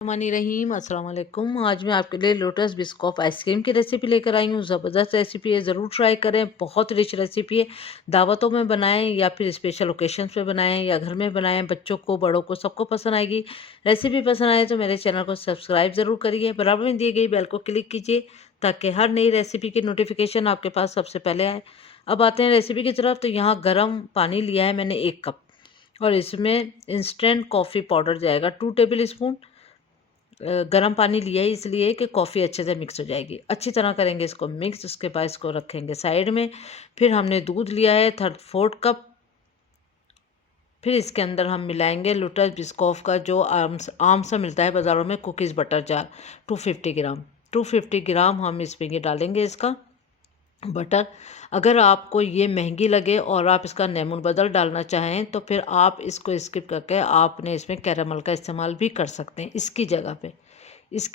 रहीम अस्सलाम वालेकुम। आज मैं आपके लिए लोटस बिस्कॉफ आइसक्रीम की रेसिपी लेकर आई हूँ। ज़बरदस्त रेसिपी है, ज़रूर ट्राई करें। बहुत रिच रेसिपी है। दावतों में बनाएं या फिर स्पेशल ओकेशंस पे बनाएं या घर में बनाएं, बच्चों को बड़ों को सबको पसंद आएगी। रेसिपी पसंद आए तो मेरे चैनल को सब्सक्राइब ज़रूर करिए। बराबर में दी गई बेल को क्लिक कीजिए ताकि हर नई रेसिपी की नोटिफिकेशन आपके पास सबसे पहले आए। अब आते हैं रेसिपी की तरफ। तो यहाँ गर्म पानी लिया है मैंने 1 कप, और इसमें इंस्टेंट कॉफ़ी पाउडर जाएगा 2 टेबल स्पून। गर्म पानी लिया है इसलिए कि कॉफ़ी अच्छे से मिक्स हो जाएगी। अच्छी तरह करेंगे इसको मिक्स, उसके बाद इसको रखेंगे साइड में। फिर हमने दूध लिया है 3/4 कप। फिर इसके अंदर हम मिलाएंगे लोटस बिस्कॉफ का जो आम सा मिलता है बाज़ारों में, कुकीज़ बटर जार 250 ग्राम। 250 ग्राम हम इसमें ये डालेंगे इसका बटर। अगर आपको ये महंगी लगे और आप इसका नेमून बदल डालना चाहें तो फिर आप इसको स्किप करके आपने इसमें कैरामल का इस्तेमाल भी कर सकते हैं। इसकी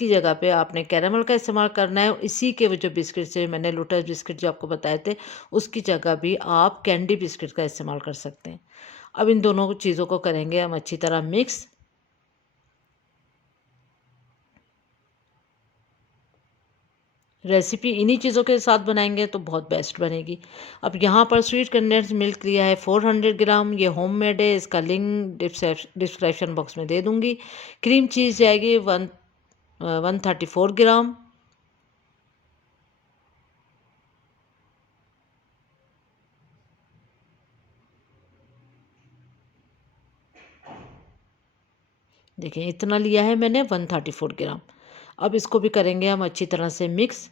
जगह पे आपने कैरामल का इस्तेमाल करना है। इसी के वो जो बिस्किट से मैंने लोटस बिस्किट जो आपको बताए थे, उसकी जगह भी आप कैंडी बिस्किट का इस्तेमाल कर सकते हैं। अब इन दोनों चीज़ों को करेंगे हम अच्छी तरह मिक्स। रेसिपी इन्हीं चीज़ों के साथ बनाएंगे तो बहुत बेस्ट बनेगी। अब यहाँ पर स्वीट कंडेंस मिल्क लिया है 400 ग्राम। ये होममेड है, इसका लिंक डिस्क्रिप्शन बॉक्स में दे दूँगी। क्रीम चीज़ जाएगी 134 ग्राम। देखिए इतना लिया है मैंने 134 ग्राम। अब इसको भी करेंगे हम अच्छी तरह से मिक्स।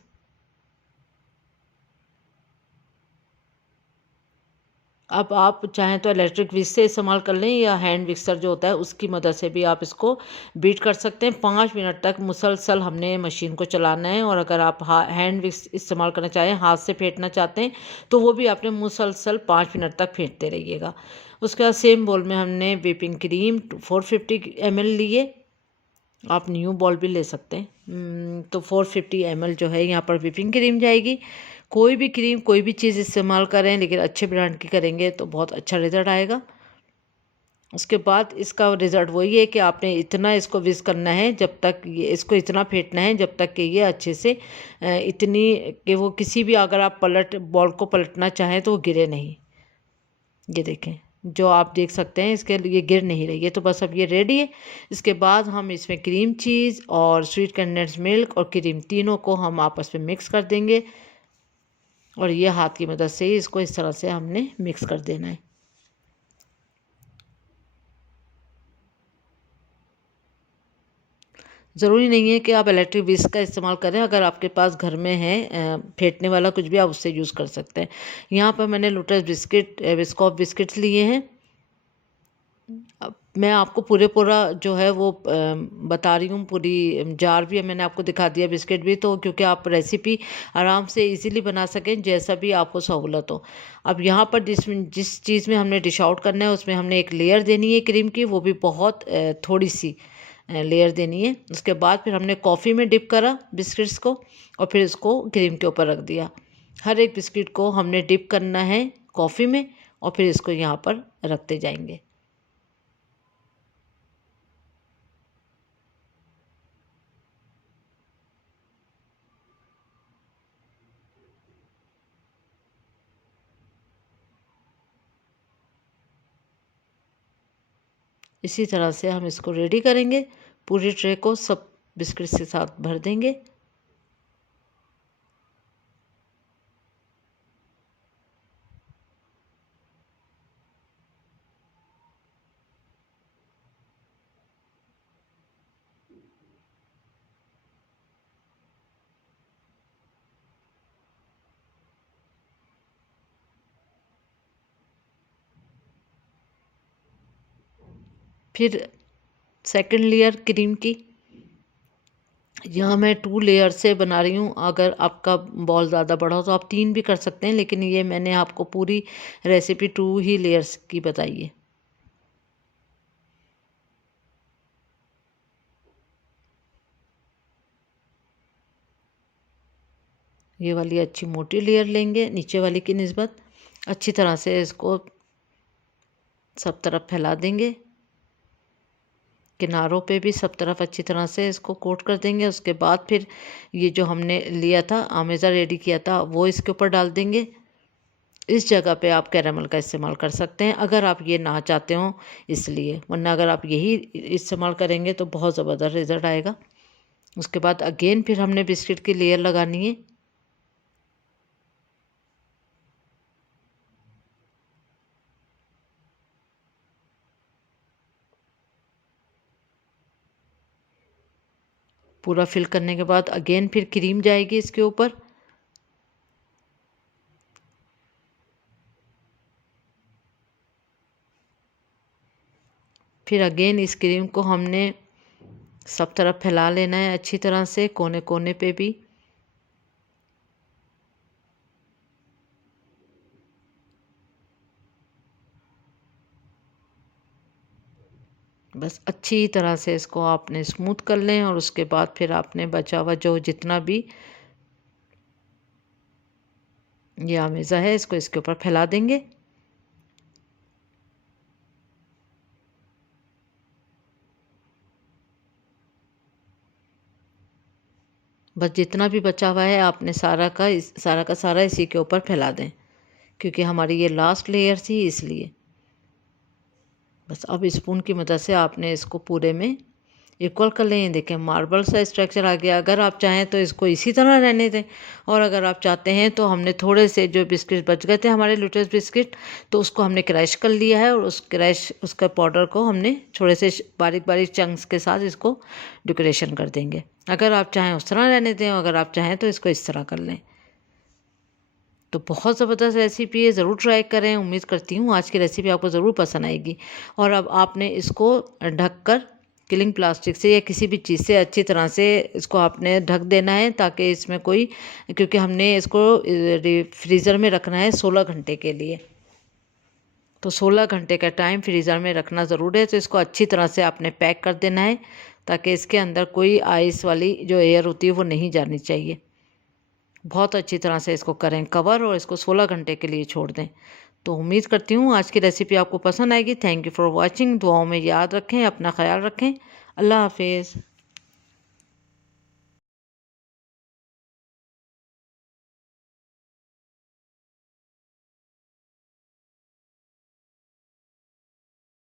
अब आप चाहें तो इलेक्ट्रिक विस्क से इस्तेमाल कर लें या हैंड विक्सर जो होता है उसकी मदद से भी आप इसको बीट कर सकते हैं। 5 मिनट तक मुसलसल हमने मशीन को चलाना है। और अगर आप हैंड विक्स इस्तेमाल करना चाहें, हाथ से फेंटना चाहते हैं, तो वो भी आपने मुसलसल 5 मिनट तक फेंटते रहिएगा। उसके बाद सेम बोल में हमने व्हिपिंग क्रीम 450 ml लिए। आप न्यू बॉल भी ले सकते हैं। तो 450 ml जो है यहाँ पर व्हिपिंग क्रीम जाएगी। कोई भी क्रीम कोई भी चीज़ इस्तेमाल करें, लेकिन अच्छे ब्रांड की करेंगे तो बहुत अच्छा रिज़ल्ट आएगा। उसके बाद इसका रिज़ल्ट वही है कि आपने इतना इसको विस्क करना है, जब तक ये इसको इतना फेंटना है जब तक कि ये अच्छे से इतनी कि वो किसी भी, अगर आप बॉल को पलटना चाहें तो वो गिरे नहीं। ये देखें, जो आप देख सकते हैं इसके लिए गिर नहीं रही है। तो बस अब ये रेडी है। इसके बाद हम इसमें क्रीम चीज़ और स्वीट कंडेंस मिल्क और क्रीम तीनों को हम आपस में मिक्स कर देंगे। और ये हाथ की मदद से ही इसको इस तरह से हमने मिक्स कर देना है। ज़रूरी नहीं है कि आप इलेक्ट्रिक विस्क का इस्तेमाल करें। अगर आपके पास घर में है फेंटने वाला कुछ भी, आप उससे यूज़ कर सकते हैं। यहाँ पर मैंने लोटस बिस्कॉफ बिस्किट्स लिए हैं। अब मैं आपको पूरा जो है वो बता रही हूँ। पूरी जार भी मैंने आपको दिखा दिया, बिस्किट भी, तो क्योंकि आप रेसिपी आराम से इजीली बना सकें, जैसा भी आपको सहूलत हो। अब यहाँ पर जिस चीज़ में हमने डिश आउट करना है उसमें हमने एक लेयर देनी है क्रीम की, वो भी बहुत थोड़ी सी लेयर देनी है। उसके बाद फिर हमने कॉफ़ी में डिप करा बिस्किट्स को और फिर इसको क्रीम के ऊपर रख दिया। हर एक बिस्किट को हमने डिप करना है कॉफ़ी में और फिर इसको यहाँ पर रखते जाएंगे। इसी तरह से हम इसको रेडी करेंगे। पूरी ट्रे को सब बिस्किट्स के साथ भर देंगे। फिर सेकंड लेयर क्रीम की, यहाँ मैं 2 लेयर से बना रही हूँ। अगर आपका बॉल ज़्यादा बड़ा हो तो आप 3 भी कर सकते हैं, लेकिन ये मैंने आपको पूरी रेसिपी 2 ही लेयर्स की बताई है। ये वाली अच्छी मोटी लेयर लेंगे नीचे वाली की निस्बत। अच्छी तरह से इसको सब तरफ फैला देंगे। किनारों पे भी सब तरफ अच्छी तरह से इसको कोट कर देंगे। उसके बाद फिर ये जो हमने लिया था आमेज़ा रेडी किया था वो इसके ऊपर डाल देंगे। इस जगह पे आप कैरामल का इस्तेमाल कर सकते हैं अगर आप ये ना चाहते हो इसलिए, वरना अगर आप यही इस्तेमाल करेंगे तो बहुत ज़बरदस्त रिज़ल्ट आएगा। उसके बाद अगेन फिर हमने बिस्किट की लेयर लगानी है। पूरा फिल करने के बाद अगेन फिर क्रीम जाएगी इसके ऊपर। फिर अगेन इस क्रीम को हमने सब तरफ फैला लेना है अच्छी तरह से, कोने कोने पे भी। बस अच्छी तरह से इसको आपने स्मूथ कर लें और उसके बाद फिर आपने बचा हुआ जो जितना भी ये आमेज़ा है इसको इसके ऊपर फैला देंगे। बस जितना भी बचा हुआ है आपने सारा का सारा इसी के ऊपर फैला दें, क्योंकि हमारी ये लास्ट लेयर थी इसलिए। बस अब स्पून की मदद से आपने इसको पूरे में इक्वल कर लें। देखें मार्बल सा स्ट्रक्चर आ गया। अगर आप चाहें तो इसको इसी तरह रहने दें, और अगर आप चाहते हैं तो हमने थोड़े से जो बिस्किट बच गए थे हमारे लोटस बिस्किट, तो उसको हमने क्रश कर लिया है और उसका पाउडर को हमने थोड़े से बारीक बारीक चंक्स के साथ इसको डेकोरेशन कर देंगे। अगर आप चाहें उस तरह रहने दें, अगर आप चाहें तो इसको इस तरह कर लें। तो बहुत ज़बरदस्त रेसिपी है, ज़रूर ट्राई करें। उम्मीद करती हूँ आज की रेसिपी आपको ज़रूर पसंद आएगी। और अब आपने इसको ढककर किलिंग प्लास्टिक से या किसी भी चीज़ से अच्छी तरह से इसको आपने ढक देना है, ताकि इसमें कोई, क्योंकि हमने इसको फ्रीज़र में रखना है 16 घंटे के लिए, तो 16 घंटे का टाइम फ्रीज़र में रखना ज़रूर है। तो इसको अच्छी तरह से आपने पैक कर देना है, ताकि इसके अंदर कोई आइस वाली जो एयर होती है वो नहीं जानी चाहिए। बहुत अच्छी तरह से इसको करें कवर और इसको 16 घंटे के लिए छोड़ दें। तो उम्मीद करती हूँ आज की रेसिपी आपको पसंद आएगी। Thank you for watching. दुआओं में याद रखें, अपना ख्याल रखें। अल्लाह हाफिज़।